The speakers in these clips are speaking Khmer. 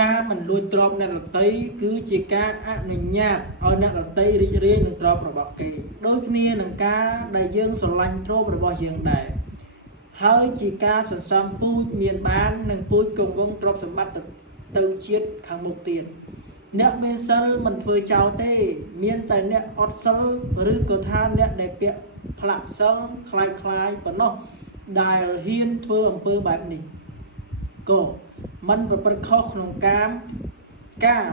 ការមិនលួចទ្រព្យអ្នកដទៃគឺជាការអនុញ្ញាតឲ្យអ្នកដទៃរីករាយនឹងទ្រព្យរបស់គេដូចគ្នានឹងការដែលយើងស្រឡាញ់ទ្រព្យរបស់យើងដែរហើយជាការសន្សំពូជមានបាននិងពូជគង់វង្សទ្រព្យសម្បត្តិទៅជាតិខាងមុខទៀតអ្នកមានសិលមិនធ្វើចោលទេមានតែអ្នកអត់សិលឬក៏ថាអ្នកដែលពាក់ផ្លាកសិលคล้ายៗប៉ុណ្ណោះដែលហ៊ានធ្វើអំពើបែបនេះក៏មិនប្រព្រឹត្តខុសក្នុងការ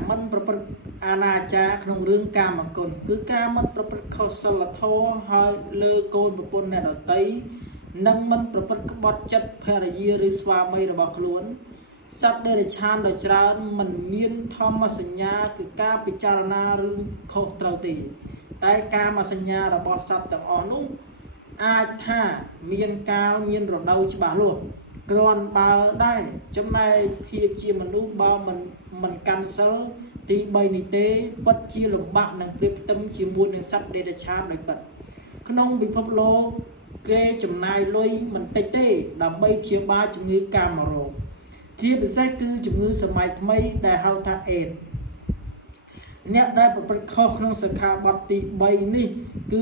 មិនប្រព្រឹត្តអនាចារក្នុងរឿងកាមគុណគឺការមិនប្រព្រឹត្តខុសសិលធម៌ហើយលើកូនប្រពន្ធអ្នកដទៃនិងមិនប្រព្រឹត្តក្បត់ចិត្តភរិយាឬស្វាមីរបស់ខ្លួនសត្វដេរឆានដ៏ច្រើនមិនមានធម្មសញ្ញាគឺការពិចារណារឿងខុសត្រូវទេតែកាមសញ្ញារបស់សត្វទាំងអស់នោះអាចថាមានកាលមានរដូវច្បាស់លាស់គ្រាន់បើដែរចំណែកភាពជាមនុស្សបើមិនកាន់សិលទី3នេះទេពិតជាលំបាកនឹងព្រៀបផ្ទឹមជាមួយនឹងសត្វដេរឆានដោយពិតក្នុងពិភពលោកគេចំណាយលុយមិនតិចទេដើម្បីព្យាបាលជំងឺកាមរោគជាពិសេសគឺជំងឺសម័យថ្មីដែលហៅថាអេដអ្នកដែលប្រព្រឹត្តខុសក្នុងសិក្ខាបទទី3នេះគឺ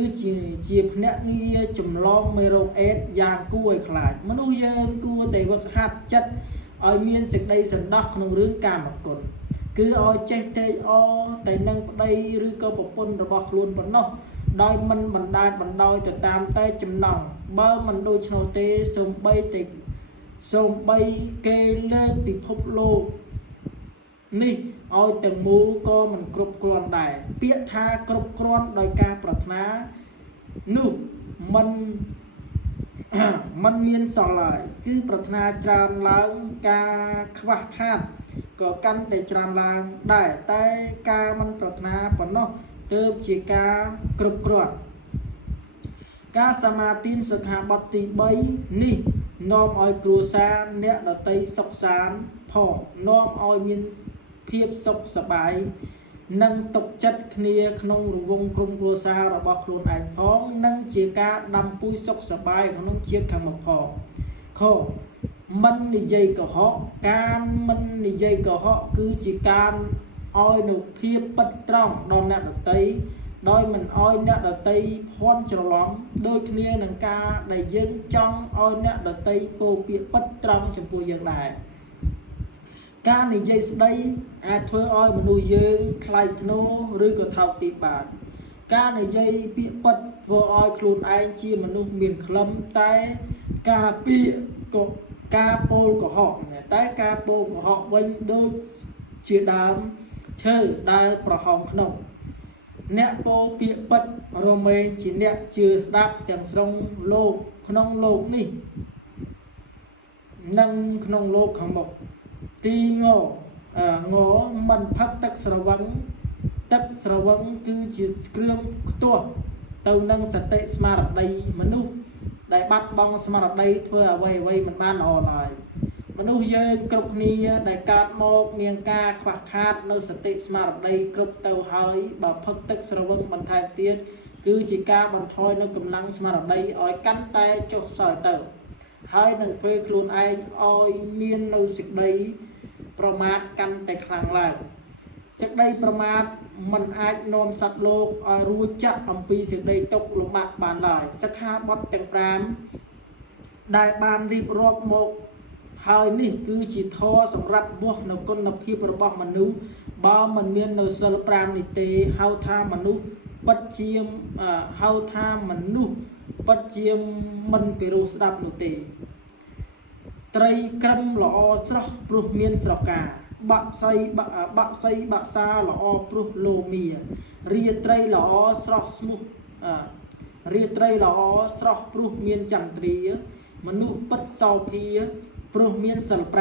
ជាភ្នាក់ងារចម្លងមេរោគអេដយ៉ាងគួរឲ្យខ្លាចមនុស្សយើងគួរតែវឹកហាត់ចិត្តឲ្យមានសេចក្តីសន្តោសក្នុងរឿងកាមគុណគឺឲ្យចេះត្រេកអរតែនឹងប្តីឬក៏ប្រពន្ធរបស់ខ្លួនប៉ុណ្ណោះដោយមិនបណ្តែតបណ្ដោយទៅតាមតែចំណង់បើមិនដូច្នោះទេសូម្បីគេលើកពិភពលោកនេះឲ្យទាំងមូលក៏មិនគ្រប់គ្រាន់ដែរពាក្យថាគ្រប់គ្រាន់ដោយការប្រាថ្នានោះมันមានសល់ឡើយគឺប្រាថ្នាច្រើនឡើងការខ្វះខាតក៏កាន់តែច្រើនឡើងដែរតែការមិនប្រាថ្នាប៉ុណ្ណោះទើបជាការគ្រប់គ្រាន់ការសមាទានសិក្ខាបទទី3នេះនាំឲ្យគ្រួសារអ្នកដទៃសុខសាន្តផងនាំឲ្យមានភាពសុខសប្បាយនិងទុកចិត្តគ្នាក្នុងរង្វង់ក្រុមគ្រួសាររបស់ខ្លួនឯងផងនិងជាការដាំពូជសុខសប្បាយក្នុងជាតិខាងមុខផងខមិននិយាយកុហកការមិននិយាយកុហកគឺជាការឲ្យនូវភាពពិតត្រង់ដល់អ្នកដទៃដោយមិនឲ្យអ្នកដទៃភ័ន្តច្រឡំដូចគ្នានឹងការដែលយើងចង់ឲ្យអ្នកដទៃពោលពាក្យពិតត្រង់ចំពោះយើងដែរការនិយាយស្ដីអាចធ្វើឲ្យមនុស្សយើងខ្លាចធ្នូឬក៏ថោកទាបបានការនិយាយពាក្យពិតធ្វើឲ្យខ្លួនឯងជាមនុស្សមានខ្លឹមតែការពាក្យក៏ការពោលកុហកតែការពោលកុហកវិញដូចជាដើមឈើដែលប្រហោងក្នុងអ្នកពោលពាក្យពិតរមែងជាអ្នកជឿស្ដាប់ទាំងស្រុងលោកក្នុងលោកនេះនិងក្នុងលោកខាងមុខទីងមិនផឹកទឹកស្រវឹងគឺជាគ្រឿងខ្ទាស់ទៅនឹងសតិស្មារតីមនុស្សដែលបាត់បង់ស្មារតីធ្វើអ្វីមិនបានល្អឡើយមនុស្សយើងគ្រប់គ្នាដែលកើតមកមានការខ្វះខាតនៅសតិស្មារតីគ្រប់ទៅហើយបើផឹកទឹកស្រវឹងបន្ថែមទៀតគឺជាការបន្ថយនៅកម្លាំងស្មារតីឲ្យកាន់តែចុះខ្សោយទៅហើយនឹងធ្វើខ្លួនឯងឲ្យមាននៅសេចក្តីប្រមាថកាន់តែខ្លាំងឡើងសេចក្តីប្រមាថមិនអាចនាំសត្វលោកឲ្យរួចចាក់អំពីសេចក្តីទុក្ខលំបាកបានឡើយសិក្ខាបទទាំង5ដែលបានរៀបរាប់មកហើយនេះគឺជាធម៌សម្រាប់វាស់នៅគុណភាពរបស់មនុស្សបើមិនមាននៅសិល5នេះទេហៅថាមនុស្សពិតជាមិនពិរោះស្ដាប់នោះទេត្រីក្រឹមល្អស្រស់ព្រោះមានស្រកាបាក់សីបាក់សាល្អព្រោះលោមារាត្រីល្អស្រស់ស្មោះរាត្រីល្អស្រស់ព្រោះមានចន្ទ្រាមនុស្សពិតសោភាព្រោះមានសិល5